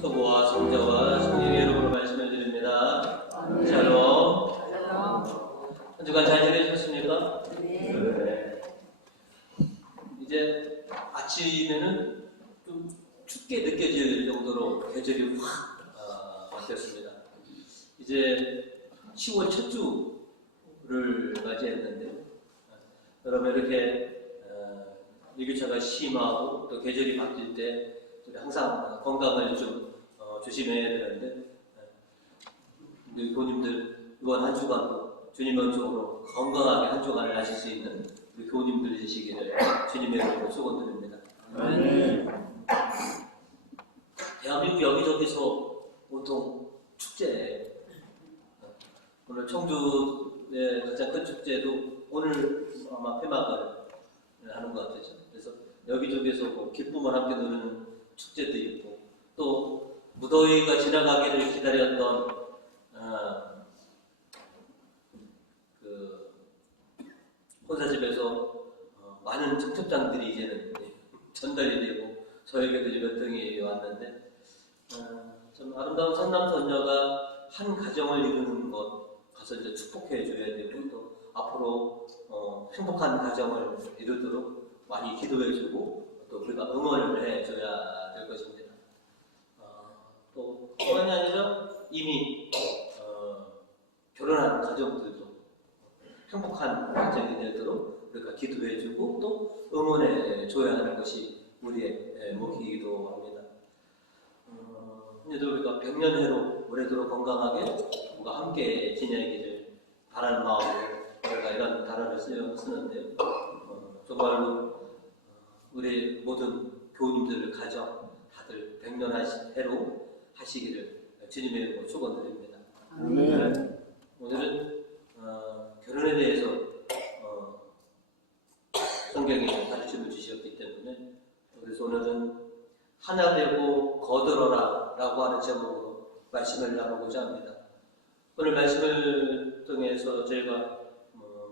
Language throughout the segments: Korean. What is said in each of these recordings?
성부와 성자와 성령의 이름으로 말씀을 드립니다. 샬롬. 한 주간 잘 지내셨습니까? 네. 이제 아침에는 좀 춥게 느껴질 정도로 계절이 확 바뀌었습니다. 이제 10월 첫 주를 맞이했는데, 여러분 이렇게 일교차가 심하고 또 계절이 바뀔 때 항상 건강을 좀 조심해야 되는데, 우리 교우님들 이번 한 주간도 주님의 은총으로 건강하게 한 주간을 하실 수 있는 우리 교우님들 되시기를 주님의 이름으로 축원드립니다. 대한민국 여기저기서 보통 축제, 오늘 청주의 가장 큰 축제도 오늘 아마 폐막을 하는 것 같아요. 그래서 여기저기서 뭐 기쁨을 함께 누리는 축제도 있고, 또 무더위가 지나가기를 기다렸던 그 혼사집에서 많은 청첩장들이 이제는 전달이 되고 저에게도 이제 몇 통이 왔는데, 좀 아름다운 산남선녀가 한 가정을 이루는 것 가서 이제 축복해 줘야 되고, 또 앞으로 행복한 가정을 이루도록 많이 기도해 주고 또 우리가 응원을 해 줘야 될 것입니다. 또 그만이 아니라 이미 결혼한 가정들도 행복한 가정이 되도록 우리가 기도해 주고 또 응원해 줘야 하는 것이 우리의 목이기도 합니다. 이제도 우리가 백년해로 오래도록 건강하게 우리가 함께 지내기를 바라는 마음으로 우리가 이런 단어를 쓰는데요. 정말로 우리 모든 교우님들 가정 다들 백년해로 하시기를 주님의 이름으로 축원드립니다. 오늘은 결혼에 대해서 성경이 가르침을 주셨기 때문에, 그래서 오늘은 하나 되고 거들어라 라고 하는 제목으로 말씀을 나누고자 합니다. 오늘 말씀을 통해서 저희가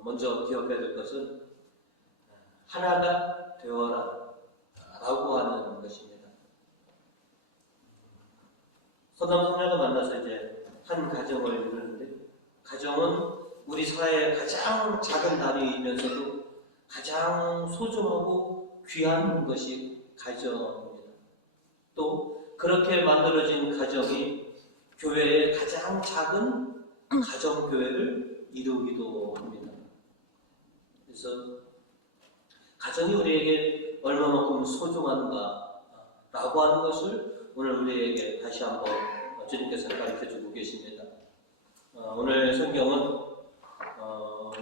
먼저 기억해야 될 것은 하나가 되어라 라고 하는 것입니다. 서남선녀가 만나서 이제 한 가정을 이루는데, 가정은 우리 사회의 가장 작은 단위이면서도 가장 소중하고 귀한 것이 가정입니다. 또 그렇게 만들어진 가정이 교회의 가장 작은 가정교회를 이루기도 합니다. 그래서 가정이 우리에게 얼마만큼 소중한가 라고 하는 것을 오늘 우리에게 다시 한번 주님께서 가르쳐주고 계십니다. 오늘 성경은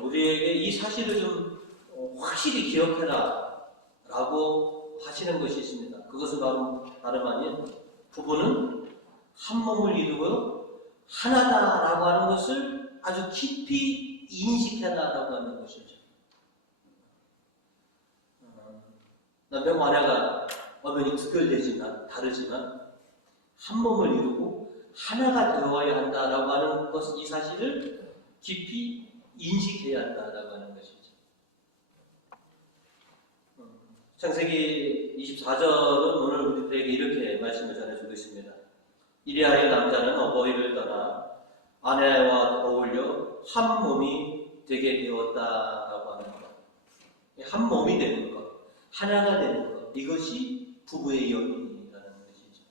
우리에게 이 사실을 좀 확실히 기억해라 라고 하시는 것이 있습니다. 그것은 바로 다름 아닌 부부는 한 몸을 이루고 하나다라고 하는 것을 아주 깊이 인식해라라고 하는 것이죠. 남편과 아내가 엄연히 구별되지만 다르지만 한 몸을 이루고 하나가 되어야 한다라고 하는 것, 이 사실을 깊이 인식해야 한다라고 하는 것이죠. 창세기 24절은 오늘 우리들에게 이렇게 말씀을 전해주고 있습니다. 이리하여 남자는 어버이를 떠나 아내와 어울려 한 몸이 되게 되었다라고 하는 것. 한 몸이 되는 것, 하나가 되는 것, 이것이 부부의 연인이라는 것이죠.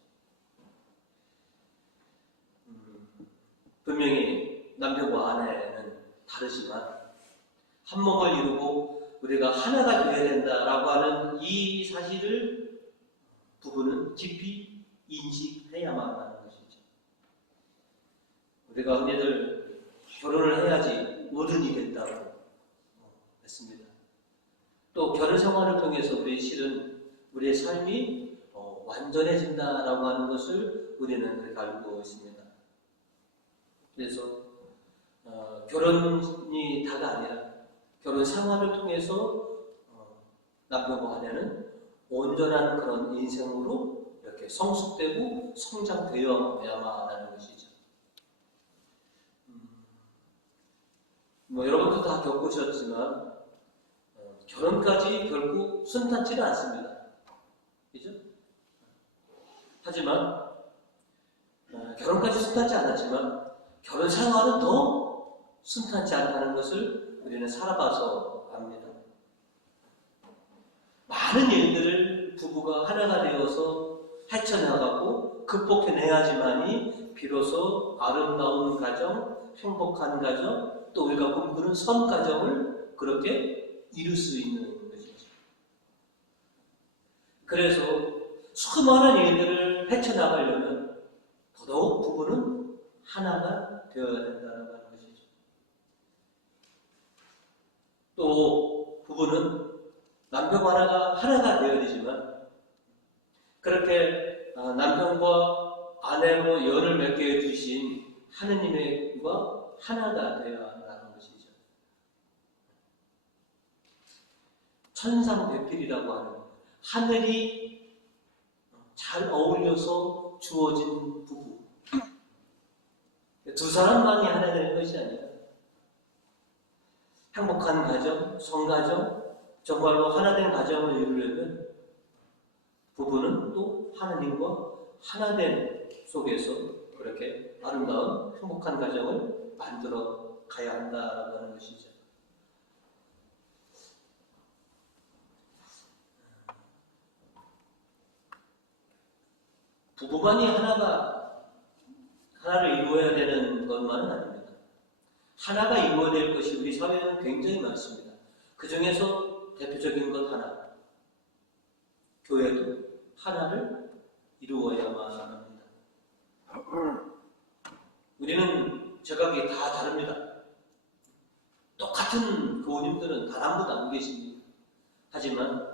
분명히 남편과 아내는 다르지만 한 몸을 이루고 우리가 하나가 되어야 된다라고 하는 이 사실을 부부는 깊이 인식해야만 하는 것이죠. 우리가 흔히들 결혼을 해야지 어른이 된다고 했습니다. 또 결혼 생활을 통해서 우리 실은 우리의 삶이 완전해진다라고 하는 것을 우리는 그렇게 알고 있습니다. 그래서 결혼이 다가 아니라 결혼 생활을 통해서 남편과 아내는 온전한 그런 인생으로 이렇게 성숙되고 성장되어야만 하는 것이죠. 여러분도 다 겪으셨지만 결혼까지 결국 순탄치는 않습니다. 그죠? 하지만 결혼까지 순탄치 않았지만 결혼 생활은 더 순탄치 않다는 것을 우리는 살아봐서 압니다. 많은 일들을 부부가 하나가 되어서 헤쳐나가고 극복해내야지만이 비로소 아름다운 가정, 행복한 가정, 또 우리가 꿈꾸는 성가정을 그렇게 이룰 수 있는 것이죠. 그래서 수많은 일들을 헤쳐나가려면 더더욱 부부는 하나가 되어야 된다는 것이죠. 또 부부는 남편과 하나가 되어야 되지만 그렇게 남편과 아내로 연을 맺게 해주신 하느님과 하나가 되어야 한다는 것이죠. 천상배필이라고 하는 하늘이 잘 어울려서 주어진 부부. 두 사람만이 하나 되는 것이 아니라 행복한 가정, 성가정, 정말로 하나된 가정을 이루려면 부부는 또 하나님과 하나된 속에서 그렇게 아름다운 행복한 가정을 만들어 가야 한다라고 하는 것이죠. 부부만이 하나를 이루어야 되는 것만은 아닙니다. 하나가 이루어야 될 것이 우리 사회에는 굉장히 많습니다. 그 중에서 대표적인 것 하나, 교회도 하나를 이루어야만 합니다. 우리는 제각이 다 다릅니다. 똑같은 교우님들은 단 한 분도 안 계십니다. 하지만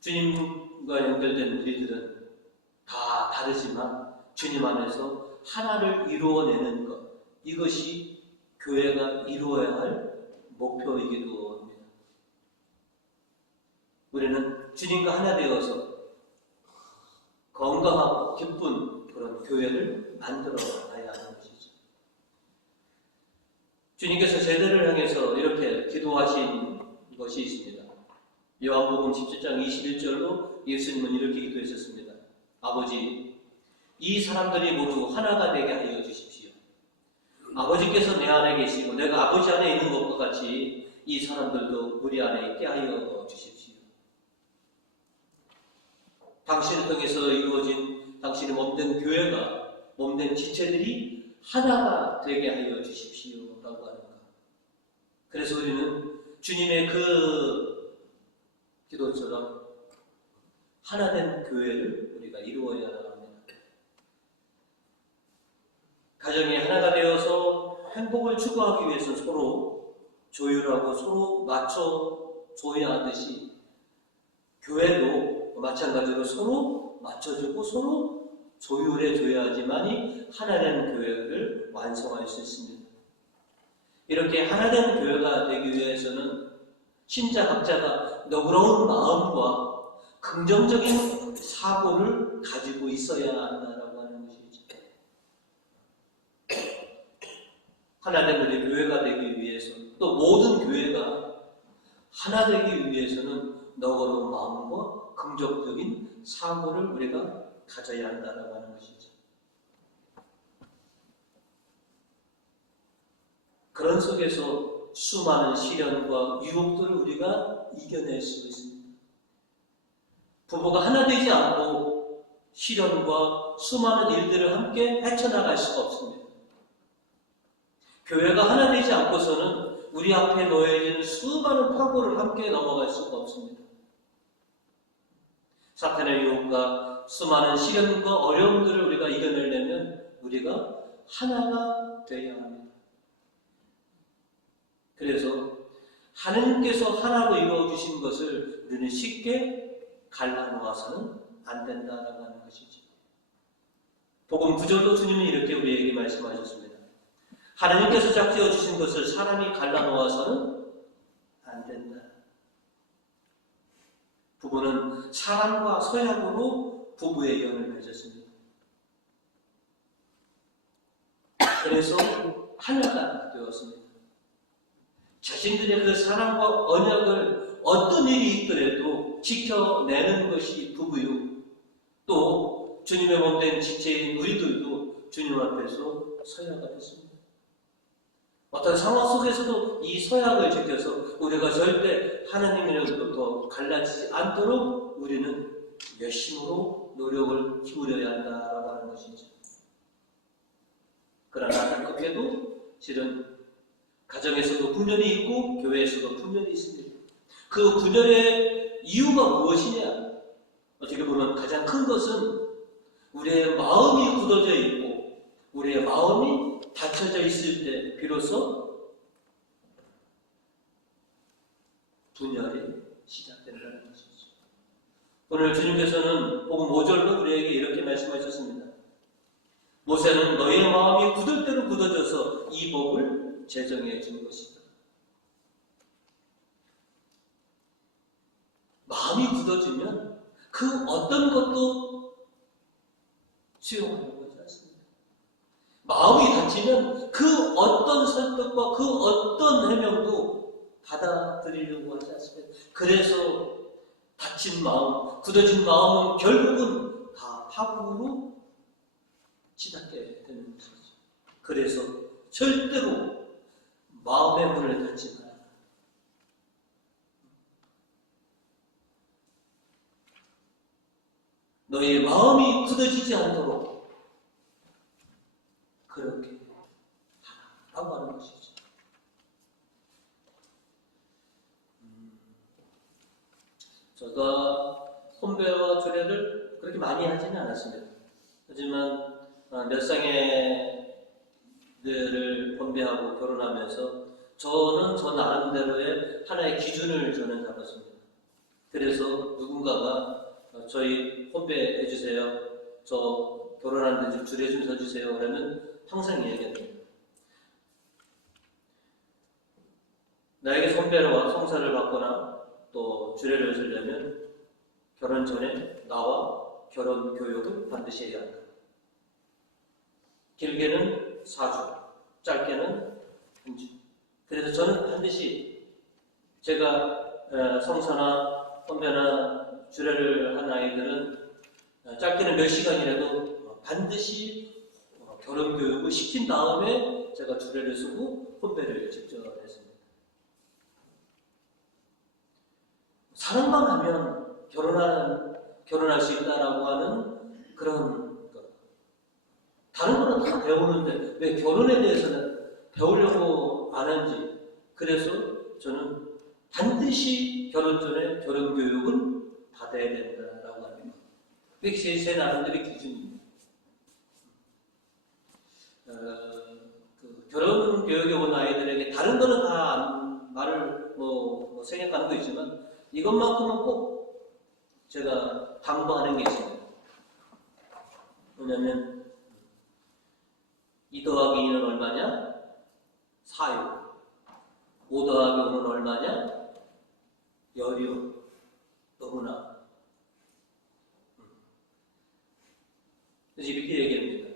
주님과 연결된 우리들은 다 다르지만 주님 안에서 하나를 이루어내는 것, 이것이 교회가 이루어야 할 목표이기도 합니다. 우리는 주님과 하나 되어서 건강하고 기쁜 그런 교회를 만들어 가야 하는 것이죠. 주님께서 제자를 향해서 이렇게 기도하신 것이 있습니다. 요한복음 17장 21절로 예수님은 이렇게 기도하셨습니다. 아버지, 이 사람들이 모두 하나가 되게 하여 주십시오. 아버지께서 내 안에 계시고 내가 아버지 안에 있는 것과 같이 이 사람들도 우리 안에 있게 하여 주십시오. 당신을 통해서 이루어진 당신의 몸된 교회가, 몸된 지체들이 하나가 되게 하여 주십시오 라고 하는 것. 그래서 우리는 주님의 그 기도처럼 하나된 교회를 우리가 이루어야 합니다. 가정이 하나가 되어서 행복을 추구하기 위해서 서로 조율하고 서로 맞춰줘야 하듯이 교회도 마찬가지로 서로 맞춰주고 서로 조율해줘야지만이 하나된 교회를 완성할 수 있습니다. 이렇게 하나된 교회가 되기 위해서는 신자 각자가 너그러운 마음과 긍정적인 사고를 가지고 있어야 한다라고 하는 것이죠. 하나된 우리 교회가 되기 위해서, 또 모든 교회가 하나 되기 위해서는 너그러운 마음과 긍정적인 사고를 우리가 가져야 한다라고 하는 것이죠. 그런 속에서 수많은 시련과 유혹들을 우리가 이겨낼 수 있습니다. 부부가 하나 되지 않고 시련과 수많은 일들을 함께 헤쳐나갈 수가 없습니다. 교회가 하나 되지 않고서는 우리 앞에 놓여진 수많은 파고를 함께 넘어갈 수가 없습니다. 사탄의 유혹과 수많은 시련과 어려움들을 우리가 이겨내려면 우리가 하나가 되어야 합니다. 그래서 하나님께서 하나로 이루어주신 것을 우리는 쉽게 갈라놓아서는 안 된다라고 하는 것이죠. 복음 9절도 주님은 이렇게 우리에게 말씀하셨습니다. 하나님께서 짝지어 주신 것을 사람이 갈라놓아서는 안 된다. 부부는 사랑과 서약으로 부부의 연을 맺었습니다. 그래서 하나가 되었습니다. 자신들의 그 사랑과 언약을 어떤 일이 있더라도 지켜내는 것이 부부요. 또 주님의 몸된 지체인 우리들도 주님 앞에서 서야가 됐습니다. 어떤 상황 속에서도 이 서약을 지켜서 우리가 절대 하나님으로부터 갈라지지 않도록 우리는 열심으로 노력을 기울여야 한다라고 하는 것이죠. 그러나 안타깝게도 실은 가정에서도 분열이 있고 교회에서도 분열이 있습니다. 그 분열의 이유가 무엇이냐? 어떻게 보면 가장 큰 것은 우리의 마음이 굳어져 있고 우리의 마음이 닫혀져 있을 때 비로소 분열이 시작된다는 것이죠. 오늘 주님께서는 복음 5절로 우리에게 이렇게 말씀하셨습니다. 모세는 너희의 마음이 굳을 대로 굳어져서 이 법을 제정해 준 것이다. 마음이 굳어지면 그 어떤 것도 수용하려고 하지 않습니다. 마음이 닫히면 그 어떤 설득과 그 어떤 해명도 받아들이려고 하지 않습니다. 그래서 닫힌 마음, 굳어진 마음은 결국은 다 파국으로 치닫게 되는 것이죠. 그래서 절대로 마음의 문을 닫지 마라. 너의 마음이 굳어지지 않도록 그렇게 하라고 하는 것이죠. 제가 혼배와 주례를 그렇게 많이 하지는 않았습니다. 하지만 몇 쌍애들을 혼배하고 결혼하면서 저는 저 나름대로의 하나의 기준을 저는 잡았습니다. 그래서 누군가가 저희 혼배 해주세요. 저 결혼하는데 좀 주례 좀 서주세요. 그러면 항상 얘기합니다. 나에게 선배와 성사를 받거나 또 주례를 서려면 결혼 전에 나와 결혼 교육을 반드시 해야 한다. 길게는 4주, 짧게는 3주. 그래서 저는 반드시 제가 성사나 선배나 주례를 한 아이들은 짧게는 몇 시간이라도 반드시 결혼 교육을 시킨 다음에 제가 주례를 쓰고 혼배를 직접 했습니다. 사랑만 하면 결혼할 수 있다라고 하는 그런 것. 다른 거는 다 배우는데 왜 결혼에 대해서는 배우려고 안 하는지. 그래서 저는 반드시 결혼 전에 결혼 교육은 받아야 된다라고 합니다. 그게 제 나름대로의 기준입니다. 결혼 교육에 온 아이들에게 다른 거는 다 말을 생각하는 거 있지만 이것만큼은 꼭 제가 당부하는 게 있습니다. 뭐냐면 2 더하기 2는 얼마냐? 4요. 5 더하기 5는 얼마냐? 10이요. 너무나. 그래서 이렇게 얘기합니다.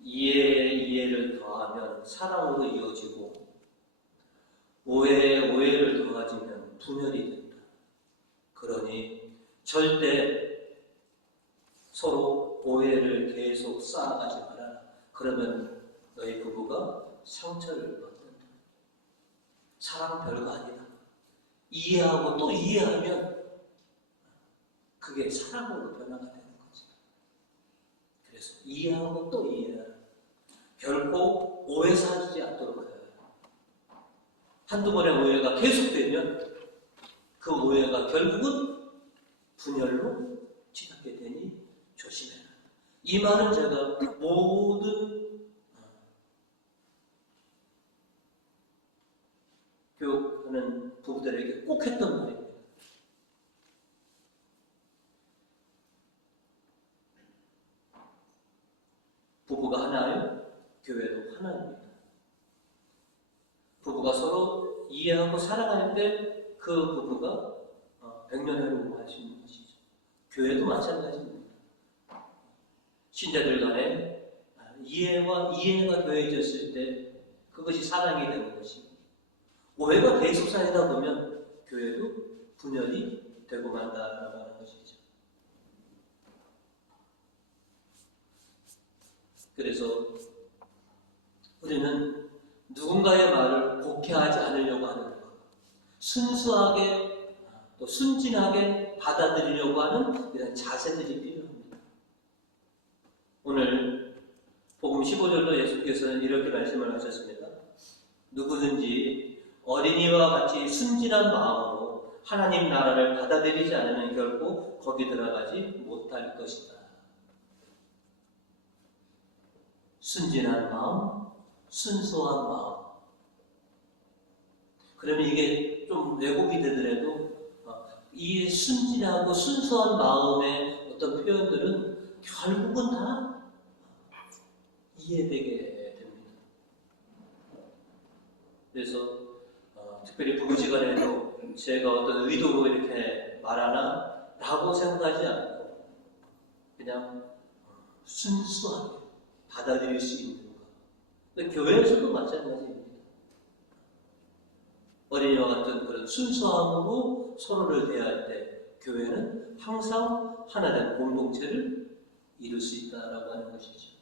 이해에 이해를 더하면 사랑으로 이어지고 오해에 오해를 더하지면 분열이 된다. 그러니 절대 서로 오해를 계속 쌓아가지 마라. 그러면 너희 부부가 상처를 받는다. 사랑 별거 아니다. 이해하고 또 이해하면 그게 사랑으로 변화가 되는 거지. 그래서 이해하고 또 이해하라. 결코 오해 사주지 않도록 해야 해요. 한두 번의 오해가 계속되면 그 오해가 결국은 분열로 치닫게 되니 조심해라. 이 말은 제가 모든 교육하는 부부들에게 꼭 했던 말입니다. 부부가 하나요? 교회도 하나입니다. 부부가 서로 이해하고 사랑할 때 그 부부가 백년해로 할 수 있는 것이죠. 교회도 마찬가지입니다. 신자들 간에 이해와 이해가 더해졌을 때 그것이 사랑이 되는 것이고, 오해가 계속 쌓이다 보면 교회도 분열이 되고 만다라고 하는 것이죠. 그래서 우리는 누군가의 말을 곡해하지 않으려고 하는 것, 순수하게 또 순진하게 받아들이려고 하는 이런 자세들이 필요합니다. 오늘 복음 15절로 예수께서는 이렇게 말씀을 하셨습니다. 누구든지 어린이와 같이 순진한 마음으로 하나님 나라를 받아들이지 않으면 결코 거기 들어가지 못할 것이다. 순진한 마음, 순수한 마음. 그러면 이게 좀 왜곡이 되더라도 이 순진하고 순수한 마음의 어떤 표현들은 결국은 다 이해되게 됩니다. 그래서 특별히 부부지간에도 제가 어떤 의도로 이렇게 말하나 라고 생각하지 않고 그냥 순수하게 받아들일 수 있는 것. 교회에서도 마찬가지입니다. 어린이와 같은 그런 순수함으로 서로를 대할 때 교회는 항상 하나된 공동체를 이룰 수 있다라고 하는 것이죠.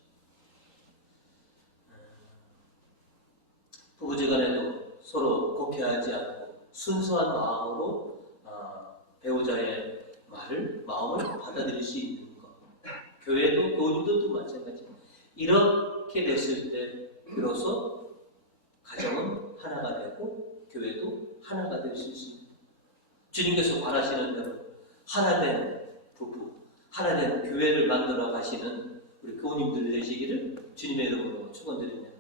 부부지간에도 서로 곡해하지 않고 순수한 마음으로 배우자의 마음을 받아들일 수 있는 것. 교회도 교우들도 마찬가지입니다. 이렇게 됐을 때 비로소 가정은 하나가 되고 교회도 하나가 될 수 있습니다. 주님께서 바라시는 대로 하나된 부부, 하나된 교회를 만들어 가시는 우리 교우님들 되시기를 주님의 이름으로 축원드립니다.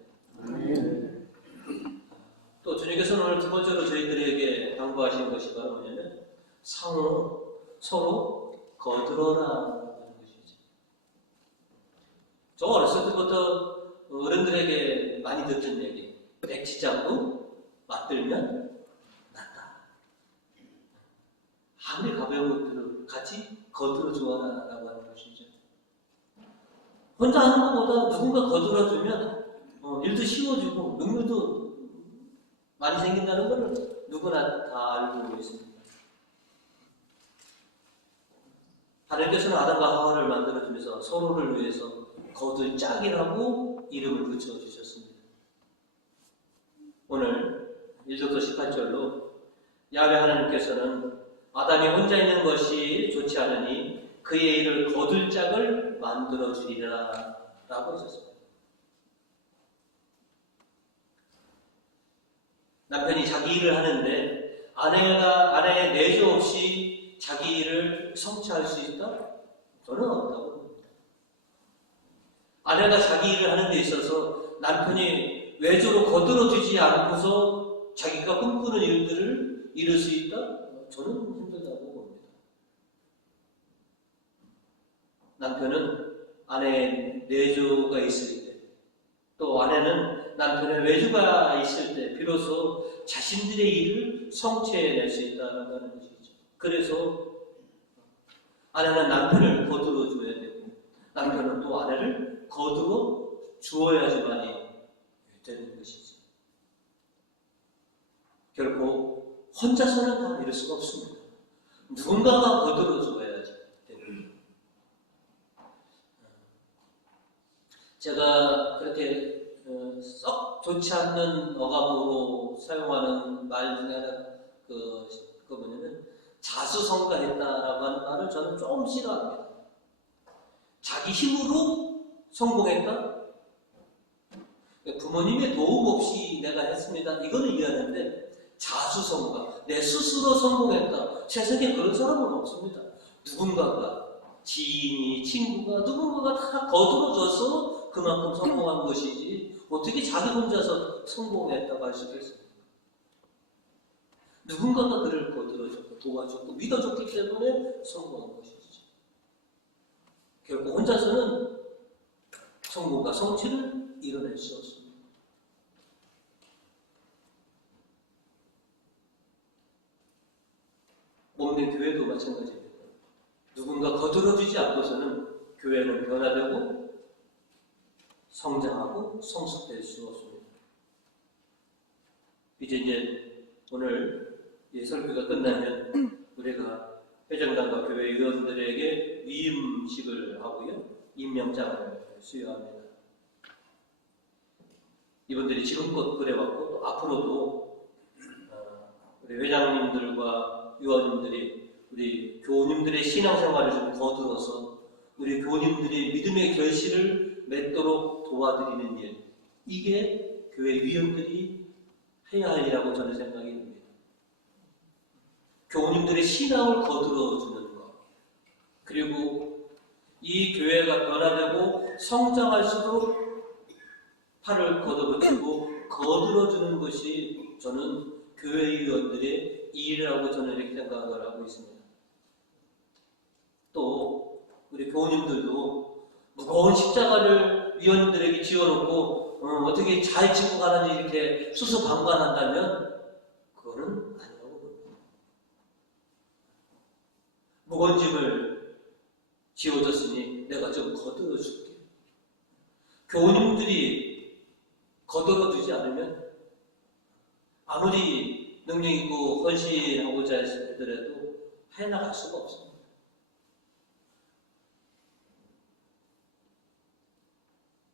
또 주님께서는 오늘 두 번째로 저희들에게 당부하신 것이 바로 뭐냐면 서로 거들어라. 저 어렸을 때부터 어른들에게 많이 듣던 얘기, 백지 잡고 맞들면 낫다. 아무리 가벼운 것들을 같이 거들어 주어라 라고 하는 것이죠. 혼자 하는 것보다 누군가 거들어 주면 일도 쉬워지고 능률도 많이 생긴다는 것을 누구나 다 알고 있습니다. 하나님께서는 아담과 하와를 만들어주면서 서로를 위해서 거들짝이라고 이름을 붙여주셨습니다. 오늘 1절부터 18절로 야훼 하나님께서는 아담이 혼자 있는 것이 좋지 않으니 그의 일을 거들짝을 만들어주리라 라고 하셨습니다. 남편이 자기 일을 하는데 아내의 내조 없이 자기 일을 성취할 수 있다? 저는 없다고 봅니다. 아내가 자기 일을 하는 데 있어서 남편이 외조로 거들어주지 않고서 자기가 꿈꾸는 일들을 이룰 수 있다? 저는 힘들다고 봅니다. 남편은 아내의 내조가 있을 때, 또 아내는 남편의 외조가 있을 때 비로소 자신들의 일을 성취해낼 수 있다는 것이죠. 그래서 아내는 남편을 거들어 줘야 되고 남편은 또 아내를 거들어 주어야지만이 되는 것이죠. 결코 혼자서는 다 이룰 수가 없습니다. 누군가가 거들어 줘야지 됩니다. 제가 그렇게 썩 좋지 않는 어감으로 사용하는 말 중에 하나 그거 뭐냐면 자수성가했다라고 하는 말을 저는 좀 싫어합니다. 자기 힘으로 성공했다? 부모님의 도움 없이 내가 했습니다. 이거는 이해하는데 자수성가, 내 스스로 성공했다. 세상에 그런 사람은 없습니다. 누군가가, 지인이, 친구가, 누군가가 다 거들어줘서 그만큼 성공한 것이지 어떻게 자기 혼자서 성공했다고 할 수가 있습니까? 누군가가 그를 거들어줬고 도와줬고 믿어줬기 때문에 성공한 것이죠. 결국 혼자서는 성공과 성취를 이뤄낼 수 없습니다. 몸된 교회도 마찬가지입니다. 누군가 거들어주지 않고서는 교회는 변화되고 성장하고 성숙될 수 없습니다. 이제 오늘 이 설교가 끝나면 우리가 회장단과 교회 의원들에게 위임식을 하고요, 임명장을 수여합니다. 이분들이 지금껏 그래왔고 또 앞으로도 우리 회장님들과 의원님들이 우리 교우님들의 신앙생활을 좀 거두어서 우리 교우님들이 믿음의 결실을 맺도록 도와드리는 일, 이게 교회 위원들이 해야 할 일이라고 저는 생각이 듭니다. 교우님들의 신앙을 거두어주는 것, 그리고 이 교회가 변화되고 성장할수록 팔을 걷어붙이고 거들어주는 것이 저는 교회의원들의 일이라고 저는 이렇게 생각을 하고 있습니다. 또 우리 교우님들도 무거운 십자가를 위원들에게 지어놓고 어떻게 잘 지고 가는지 이렇게 수수방관한다면 그거는 아니라고 봅니다. 무거운 짐을 지어줬으니 내가 좀 거들어줄게. 교우님들이 거들어주지 않으면 아무리 능력 있고 헌신하고자 하더라도 해나갈 수가 없습니다.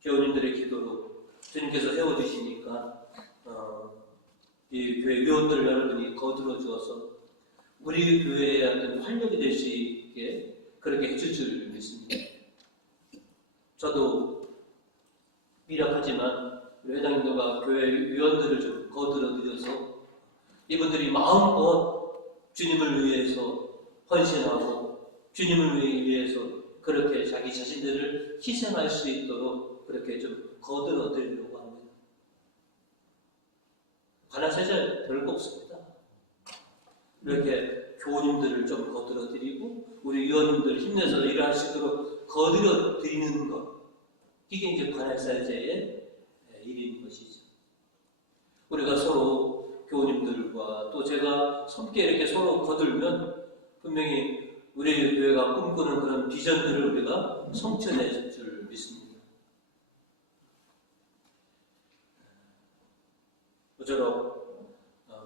교우님들의 기도로 주님께서 세워주시니까 이 교회 위원들 여러분이 거들어 주어서 우리 교회의 어떤 활력이 될 수 있게 그렇게 해줄 줄 믿습니다. 저도 미력하지만 우리 회장님들과 교회 위원들을 좀 거들어 드려서 이분들이 마음껏 주님을 위해서 헌신하고 주님을 위해서 그렇게 자기 자신들을 희생할 수 있도록 그렇게 좀 거들어 드리려고 합니다. 관할 세자 별거 없습니다. 이렇게 교우님들을 좀 거들어 드리고 우리 위원님들 힘내서 일할 수 있도록 거들어 드리는 것, 이게 이제 관할 세자의 일인 것이죠. 우리가 서로 교우님들과 또 제가 함께 이렇게 서로 거들면 분명히 우리 교회가 꿈꾸는 그런 비전들을 우리가 성취해낼 줄 믿습니다. 모쪼록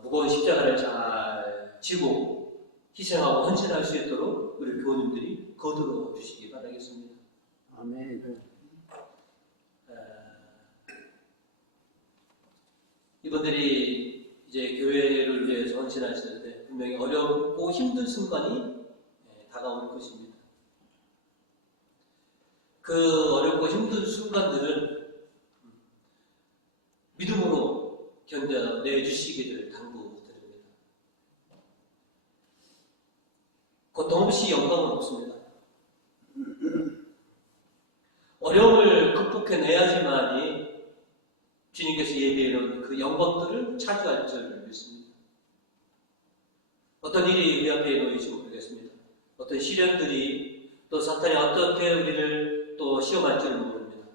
무거운 십자가를 잘 지고 희생하고 헌신할 수 있도록 우리 교우님들이 거들어 주시기 바라겠습니다. 아멘. 이분들이 이제 교회를 위해서 헌신하실 때 분명히 어렵고 힘든 순간이 다가올 것입니다. 그 어렵고 힘든 순간들은 믿음으로 견뎌내 주시기를 당부드립니다. 고통 없이 영광은 없습니다. 어려움을 극복해내야지만이 주님께서 예비해 놓은 그 영광들을 차지할 줄 믿습니다. 어떤 일이 우리 앞에 놓일지 모르겠습니다. 어떤 시련들이 또 사탄이 어떻게 우리를 또 시험할 줄 모릅니다.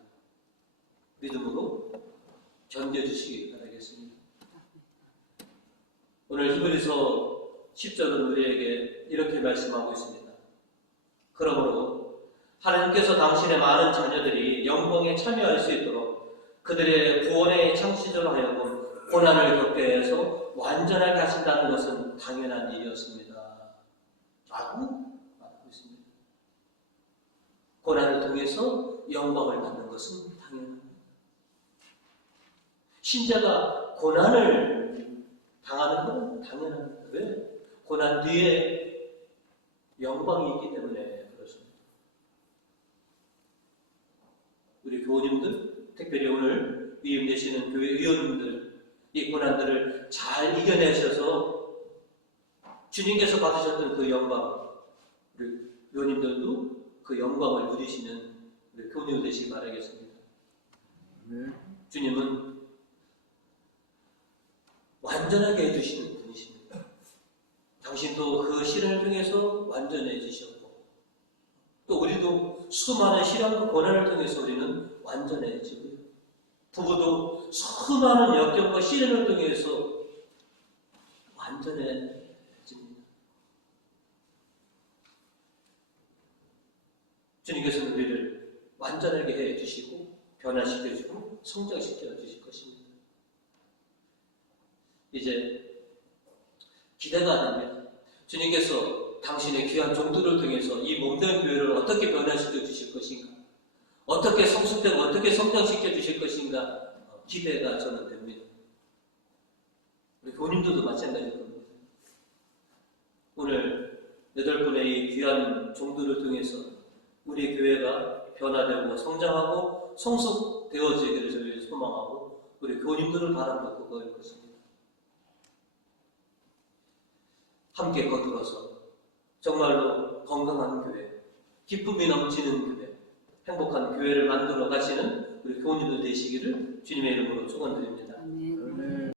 믿음으로 견뎌주시기 바라겠습니다. 오늘 히브리서 10절은 우리에게 이렇게 말씀하고 있습니다. 그러므로 하나님께서 당신의 많은 자녀들이 영광에 참여할 수 있도록 그들의 구원의 창시자로 하여금 고난을 겪게 해서 완전하게 하신다는 것은 당연한 일이었습니다. 라고 말하고 있습니다. 고난을 통해서 영광을 받는 것은 당연합니다. 신자가 고난을 당하는 건 당연합니다. 왜? 고난 뒤에 영광이 있기 때문에 그렇습니다. 우리 교우님들, 특별히 오늘 위임되시는 교회 위원님들, 이 고난들을 잘 이겨내셔서 주님께서 받으셨던 그 영광, 우리 위원님들도 그 영광을 누리시는 우리 교우님 되시기 바라겠습니다. 주님은 완전하게 해주시는 분이십니다. 당신도 그 시련을 통해서 완전해지셨고 또 우리도 수많은 시련과 고난을 통해서 우리는 완전해지고요. 부부도 수많은 역경과 시련을 통해서 완전해집니다. 주님께서는 우리를 완전하게 해주시고 변화시켜주고 성장시켜 주실 것입니다. 이제 기대가 됩니다. 주님께서 당신의 귀한 종들을 통해서 이 몸된 교회를 어떻게 변화시켜 주실 것인가, 어떻게 성숙되고 어떻게 성장시켜 주실 것인가 기대가 저는 됩니다. 우리 교우님들도 마찬가지일 겁니다. 오늘 8분의 이 귀한 종들을 통해서 우리 교회가 변화되고 성장하고 성숙되어지기를 저희 소망하고 우리 교우님들을 바람도 그거일 것입니다. 함께 거들어서 정말로 건강한 교회, 기쁨이 넘치는 교회, 행복한 교회를 만들어 가시는 우리 교우님들 되시기를 주님의 이름으로 축원드립니다.